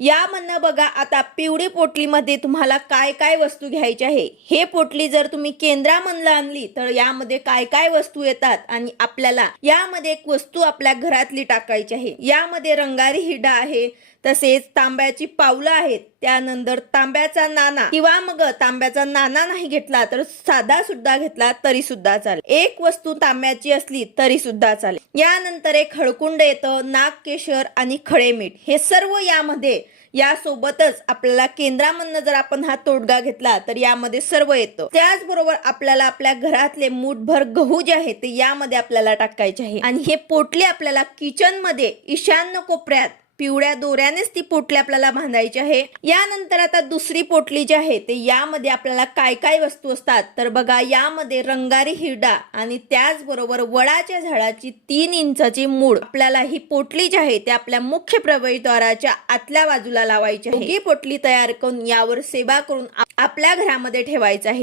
यामधनं बघा आता पिवळी पोटलीमध्ये तुम्हाला काय काय वस्तू घ्यायची आहे? हे पोटली जर तुम्ही केंद्रामधलं आणली तर यामध्ये काय काय वस्तू येतात आणि आपल्याला यामध्ये एक वस्तू आपल्या घरातली टाकायची आहे. यामध्ये रंगारी हिडा आहे तसेच तांब्याची पावलं आहेत त्यानंतर तांब्याचा नाना. किंवा मग तांब्याचा नाना नाही घेतला तर साधा सुद्धा घेतला तरी सुद्धा चालेल. एक वस्तू तांब्याची असली तरी सुद्धा चालेल. यानंतर एक हळकुंड येतं नाग केशर आणि खडे मीठ. हे सर्व यामध्ये यासोबतच आपल्याला केंद्रामधनं जर आपण हा तोडगा घेतला तर यामध्ये सर्व येतं. त्याचबरोबर आपल्याला आपल्या घरातले मूठभर गहू जे आहेत ते यामध्ये आपल्याला टाकायचे आहे. आणि हे पोटले आपल्याला किचनमध्ये ईशान्य कोपऱ्यात पिवळ्या दोऱ्यानेच ती पोटली आपल्याला बांधायची आहे. यानंतर आता दुसरी पोटली जी आहे ते यामध्ये आपल्याला काय काय वस्तू असतात? तर बघा यामध्ये रंगारी हिरडा आणि त्याचबरोबर वडाच्या झाडाची तीन इंचाची मूळ. आपल्याला ही पोटली जी आहे ते आपल्या मुख्य प्रवेशद्वाराच्या आतल्या बाजूला लावायची आहे. ही पोटली तयार करून यावर सेवा करून आपल्या घरामध्ये ठेवायचं आहे.